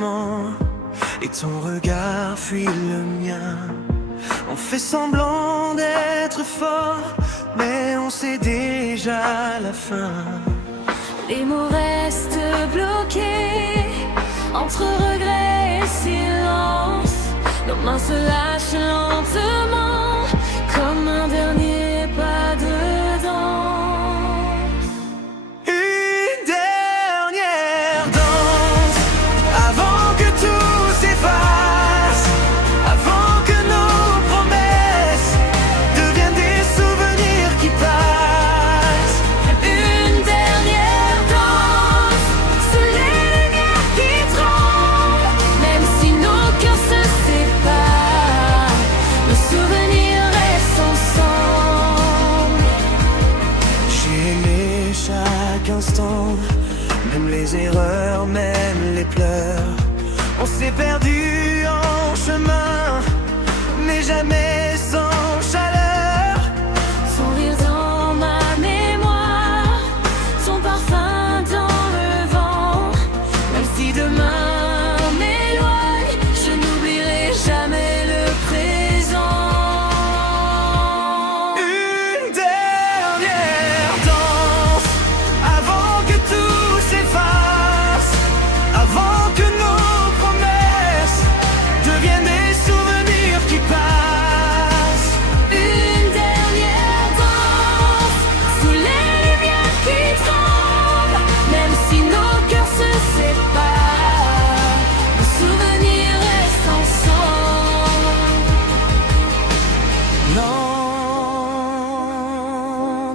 doucement et ton regard fuit le mien. On fait semblant d'être fort, mais on sait déjà la fin. Les mots restent bloqués entre regret et silence. Nos mains se lâchent lentement comme un dernier pas de danse. Une dernière danse avant que tout s'efface, avant que nos promesses deviennent des souvenirs qui passent. Une dernière danse sous les lumières qui tremblent. Même si nos cœurs se séparent, nos souvenirs restent ensemble. J'ai aimé chaque instant, même les erreurs, même les pleurs. On s'est perdu en chemin, mais jamais sans chaleur. Son rire dans ma mémoire, son parfum dans le vent. Même si demain m'éloigne, je n'oublierai jamais le présent. Une dernière danse avant que tout s'efface, avant que nos promesses deviennent des souvenirs qui passent. Une dernière danse sous les lumières qui tremblent. Même si nos cœurs se séparent, nos souvenirs restent ensemble.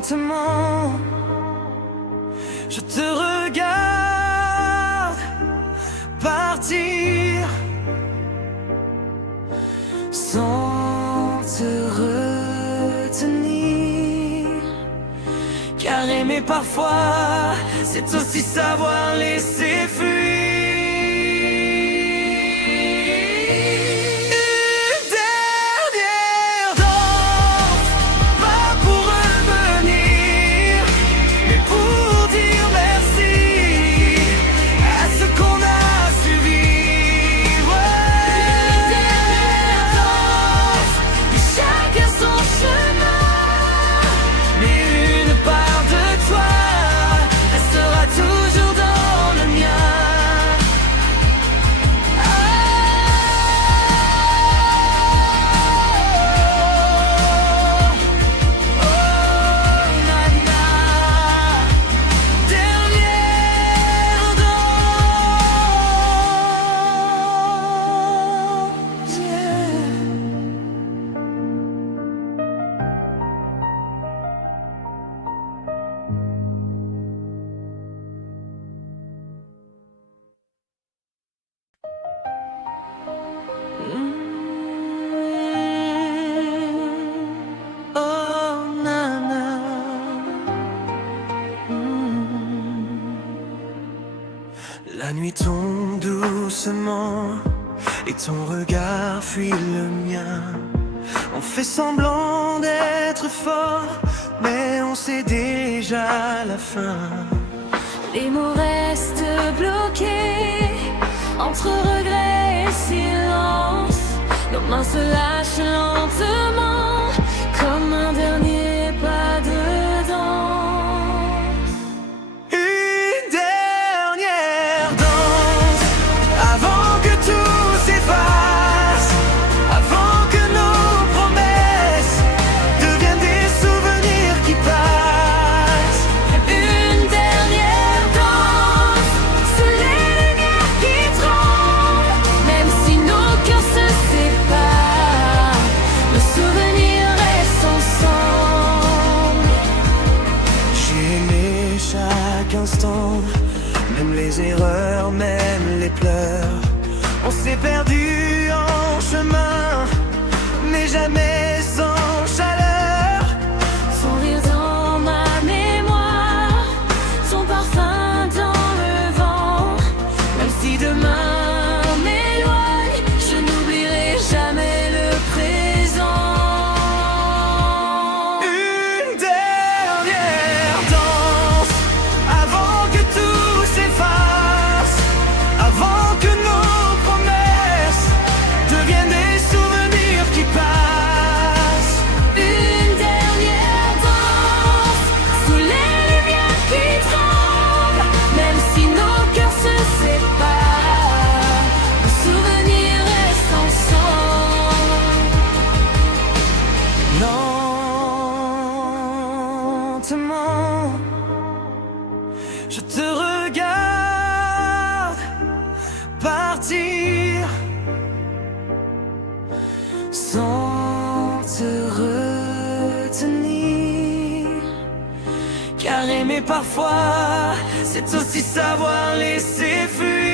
Lentement, je te regarde partir sans te retenir. Car aimer parfois, c'est aussi savoir laisser fuir. Une dernière danse, pas pour revenir, mais pour dire merci à ce qu'on a su vivre. Une dernière danse, et chacun son chemin. Mais une part de toi restera toujours dans le mien. Nana, dernière danse, yeah. Oh nana, la nuit tombe doucement et ton regard fuit le mien. On fait semblant d'être fort, mais on sait déjà la fin. Les mots restent bloqués entre regret et silence. Nos mains se lâchent lentement comme un dernier pas de danse. Une dernière danse avant que tout s'efface, avant que nos promesses deviennent des souvenirs qui passent. Une dernière danse sous les lumières qui tremblent. Même si nos cœurs se séparent, nos souvenirs restent ensemble. J'ai aimé chaque instant, même les erreurs, même les pleurs. On s'est perdu en chemin, mais jamais sans chaleur. Son rire dans ma mémoire, son parfum dans le vent. Même si demain m'éloigne, je n'oublierai jamais le présent. Une dernière danse avant que tout s'efface, avant que nos partir sans te retenir. Car aimer parfois, c'est aussi savoir laisser fuir.